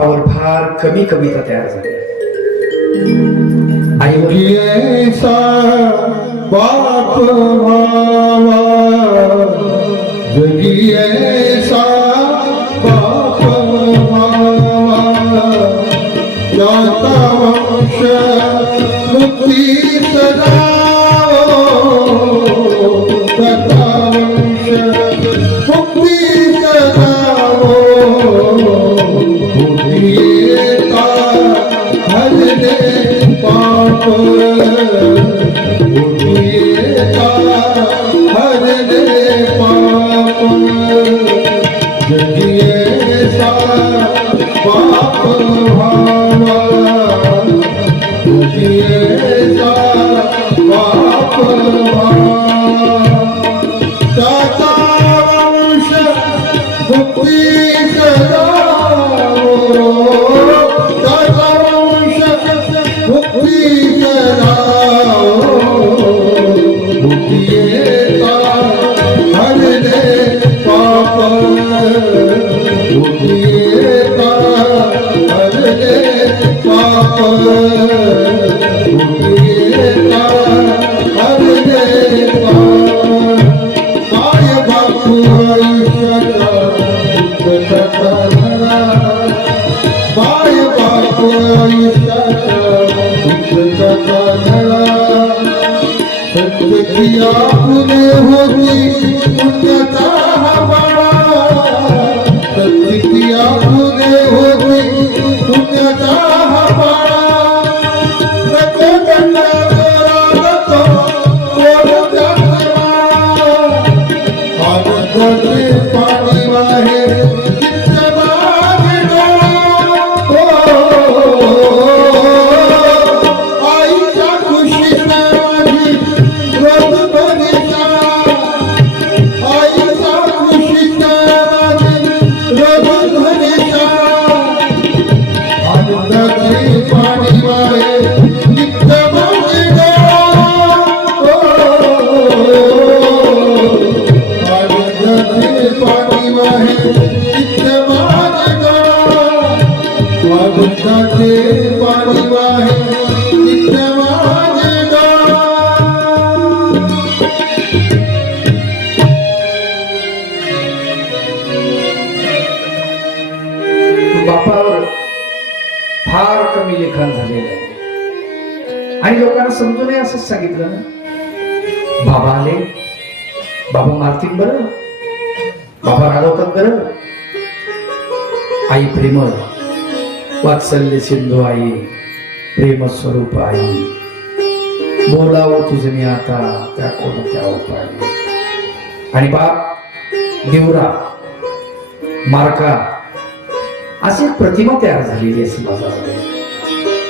और फार कमी कविता तयार झाल्या. ऐसा बाप मावा जगी ऐसा बाप मावा जाता वंश मुक्ती सदाओ जाता वंश मुक्ती सदाओ भूतियेता हरणे पाप भूतियेता हरणे पाप जगियेसा पाप भावा जगियेसा पाप भावा दाता वंश मुक्ती सदाओ दाता वंश मुक्ती सदाओ भूतियेता हरणे पाप भूतियेता हरणे पाप भूतियेता हरणे पाप माय बापू आयुष्याचा दुःखचा धडा माय बापू आयुष्याचा दुःखचा धडा सत्य किया पुणे होती पुण्याचा हवाळा सत्य किया पुणे होती पुण्याचा हवाळा नको दंडा नको कोण आनंदाचे पाणी वाहे आईच्या खुशीत माझी रोज बनीचा आईच्या खुशीत माझी रोज बनीचा आनंदाचे पाणी वाहे नित्य माझी पाणी वाहे नित्य माझे स्वागताचे पाणी वाहे नित्य माझे बापावर फार कमी लिखाण झालेलं आहे आणि लोकांना समजू नये असंच सांगितलं ना. बाबा आले, बाबा मारतील बरं, बाबा रागवतात बरं. आई प्रेमळ, वात्सल्य सिंधू आई, प्रेम स्वरूप आई, बोलावं तुझं मी आता त्या कोणत्या उपाय. आणि बाप देवरा मार्का अशी एक प्रतिमा तयार झालेली आहे समाजामध्ये.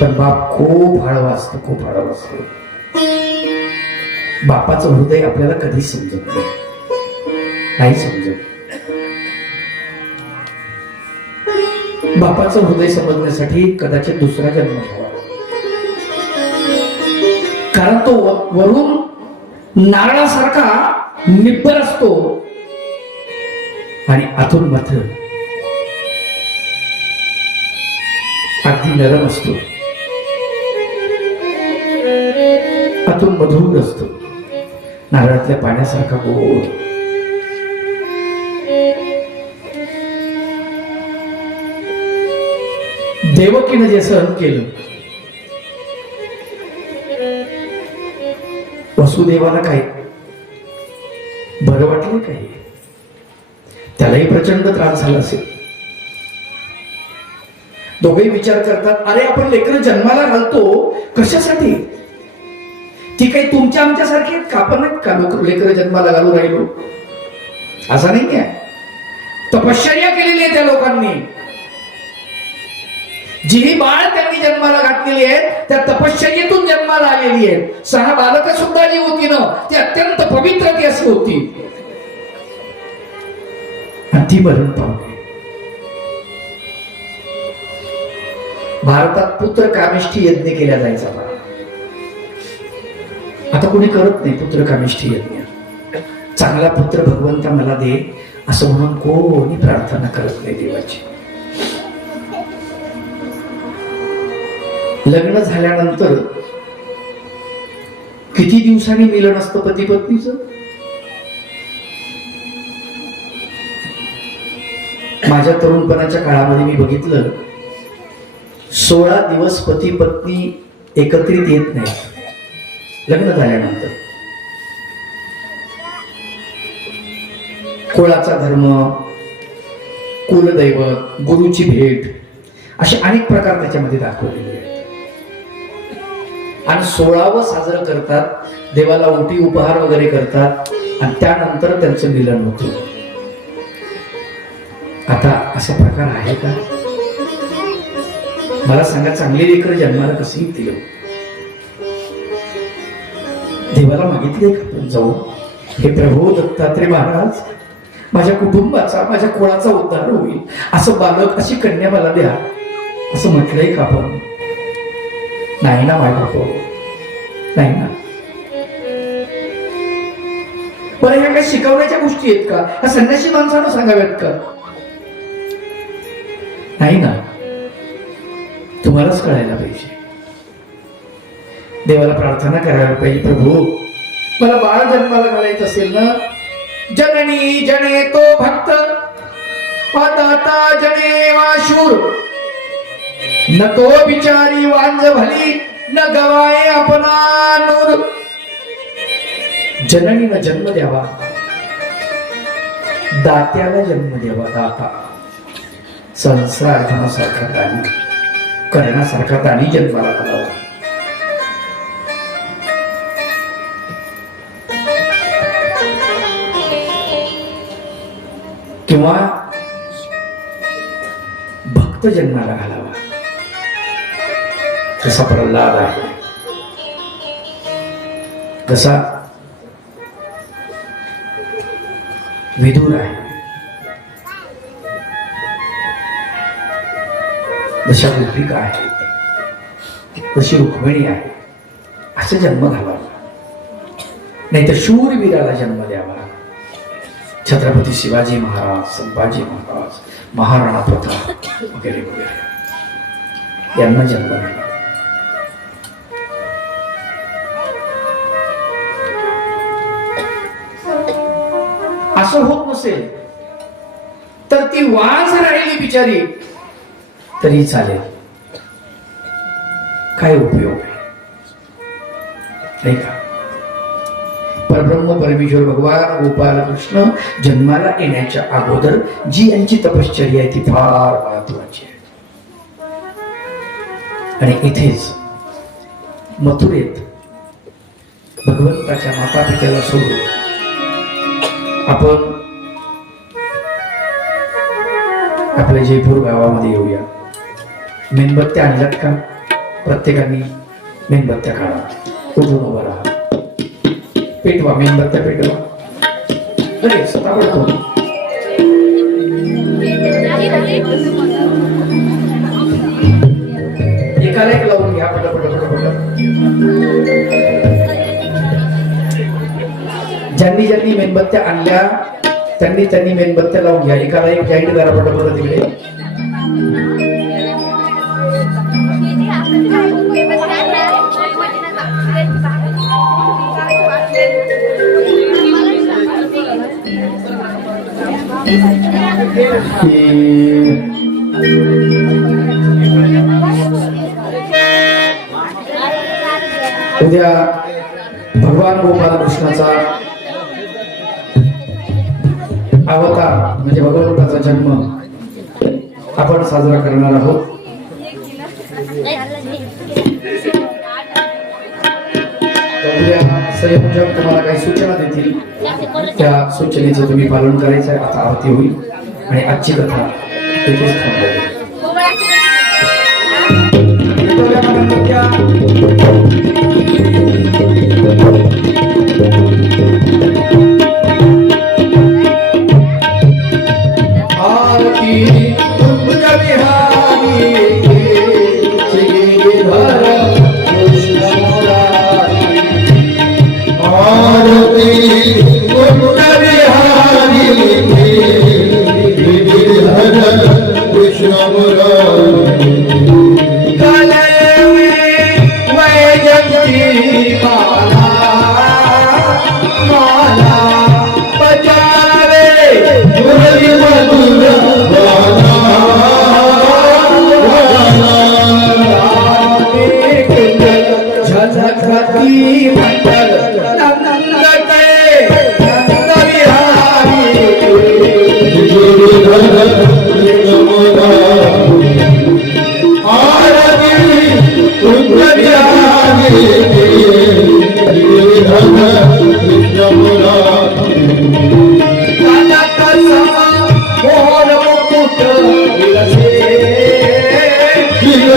पण बाप खूप हळवा असतो, खूप हळवा असतो. बापाचं हृदय आपल्याला कधी समजत नाही समजत. बापाचं हृदय समजण्यासाठी कदाचित दुसरा जन्म घ्यावा, कारण तो वरून नारळासारखा निब्बर असतो आणि आतून मात्र अगदी नरम असतो, आतून मधुर असतो, नारळातल्या पाण्यासारखा गोड. देवकीनं जे सहन केलं, वसुदेवाला काय बरं वाटलं काय? त्यालाही प्रचंड त्रास झाला असेल. दोघेही विचार करतात, अरे आपण लेकरं जन्माला घालतो कशासाठी? ती काही तुमच्या आमच्यासारखी आहेत का? आपण का लेकरं जन्माला घालू राहिलो? असं नाही आहे. तपश्चर्या केलेली आहे त्या लोकांनी. जी बाळ त्यांनी जन्माला घातलेली आहेत त्या तपश्चर्येतून जन्माला आलेली आहेत. 6 बालकं सुद्धा जी होती ना ती अत्यंत पवित्र ती अशी होती. आणि ती मरण पावली. भारतात पुत्र कामेष्ठी यज्ञ केला जायचा. आता कोणी करत नाही पुत्र कामेष्ठी यज्ञ. चांगला पुत्र भगवंता मला दे असं म्हणून कोणी प्रार्थना करत नाही देवाची. लग्न झाल्यानंतर किती दिवसांनी मिलन असतं पती पत्नीचं? माझ्या तरुणपणाच्या काळामध्ये मी बघितलं 16 दिवस पती पत्नी एकत्रित येत नाही लग्न झाल्यानंतर. कुळाचा धर्म, कुलदैवत, गुरुची भेट असे अनेक प्रकार त्याच्यामध्ये दाखवलेले आहेत. आणि 16वं साजरं करतात, देवाला ओटी उपहार वगैरे करतात आणि त्यानंतर त्यांचं मिलन होतं. आता असा प्रकार आहे का? मला सांगा, चांगली लेकर जन्माला कशी येतील? देवाला मागितले का आपण जाऊ, हे प्रभू दत्तात्रय महाराज, माझ्या कुटुंबाचा, माझ्या कुळाचा उद्धार होईल, असं बालक, अशी कन्या मला द्या, असं म्हटलंय का आपण? नाही ना माय बापू, नाही ना. बरं, ह्या काही शिकवण्याच्या गोष्टी आहेत का? ह्या संन्यासी माणसानं सांगाव्यात का? नाही ना. तुम्हालाच कळायला पाहिजे. देवाला प्रार्थना करायला पाहिजे, प्रभू मला बाळ जन्माला घालायचं असेल ना, जननी जने तो भक्त दाता जने वाशूर, न तो बिचारी वांज भली, न गवाए अपना नूर. जननीनं जन्म द्यावा, दात्याला जन्म द्यावा. दाता संसारासारखा दानी, करण्यासारखा दानी जन्माला घालावा. किंवा भक्त जन्माला घालावा. जसा प्रल्हाद आहे, जसा विदुर आहे, जशा गोपिका आहे, जशी रुक्मिणी आहे, असं जन्म घालावा. नाही तर शूरवीराला जन्म द्यावा. छत्रपती शिवाजी महाराज, संभाजी महाराज, महाराणा प्रताप वगैरे वगैरे यांना जन्म द्यावा. असं होत नसेल तर ती वाज राहिली बिचारी तरी चालेल. काय उपयोग आहे? नाही का? परब्रह्म परमेश्वर भगवान गोपाल कृष्ण जन्माला येण्याच्या अगोदर जी यांची तपश्चर्या आहे ती फार महत्वाची आहे. आणि इथेच मथुरेत भगवंताच्या माता पित्याला सोडून आपण आपल्या जयपूर गावामध्ये येऊया. मेणबत्त्या आणल्यात का? प्रत्येकाने मेणबत्त्या काढा, उठून उभा राहा, पेटवा, मेणबत्त्या पेटवा. अरे ताबडतोब एकाला एक लावून घ्या, पटापट पटापट. ज्यांनी ज्यांनी मेणबत्त्या आणल्या त्यांनी मेणबत्त्या लावून घ्या. एकाला एक जॉईंट करा पटापट तिकडे. उद्या भगवान गोपाल कृष्णाचा अवतार म्हणजे भगवंताचा जन्म आपण साजरा करणार आहोत. उद्या संयोजक तुम्हाला काही सूचना देतील, त्या सूचनेचं तुम्ही पालन करायचं आहे. आता आरती होईल आणि आजची कथा इथेच थांबवली. कृष्ण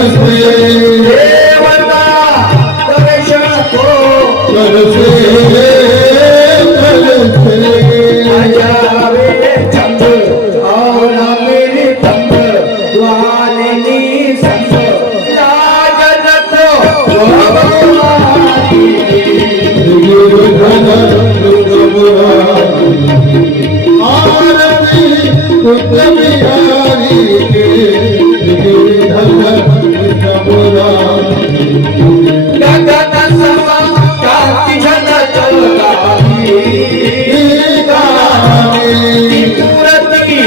देवता दर्शन को आयावे चंद आवला मेरे तंग द्वालिनी संग राजरथ भगवानी गगन समा कांति झलक मूर्ति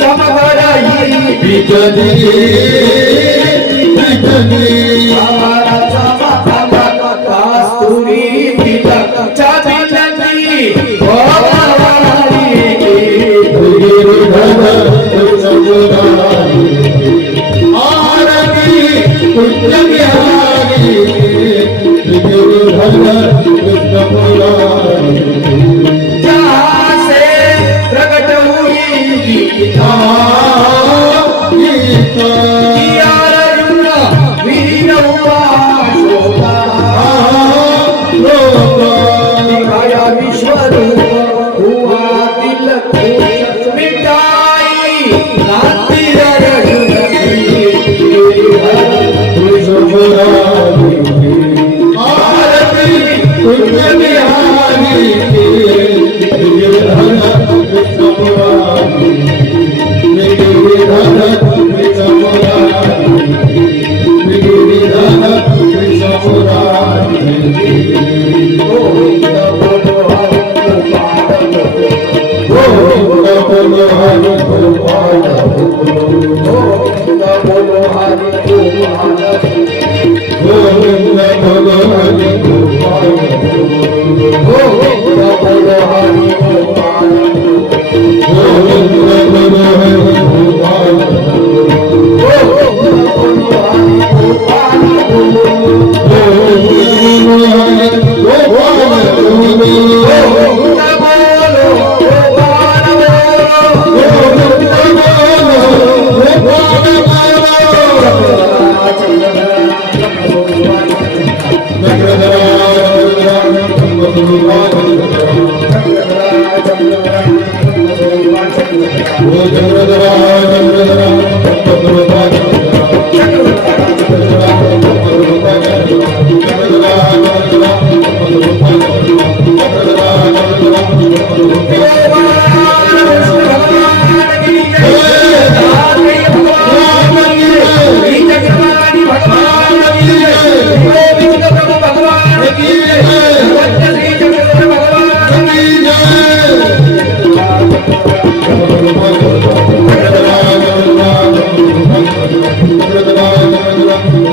चमक रही हमारा चमक कस्तूरी तिलक चांदनी भवानी जहाँ से प्रकट हुई गीता किया अर्जुन वीर हुआ शोभा दिखाया विश्वरूप हुआ दिल खुश मिटाई नाती अर्जुन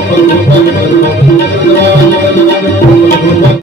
Thank you.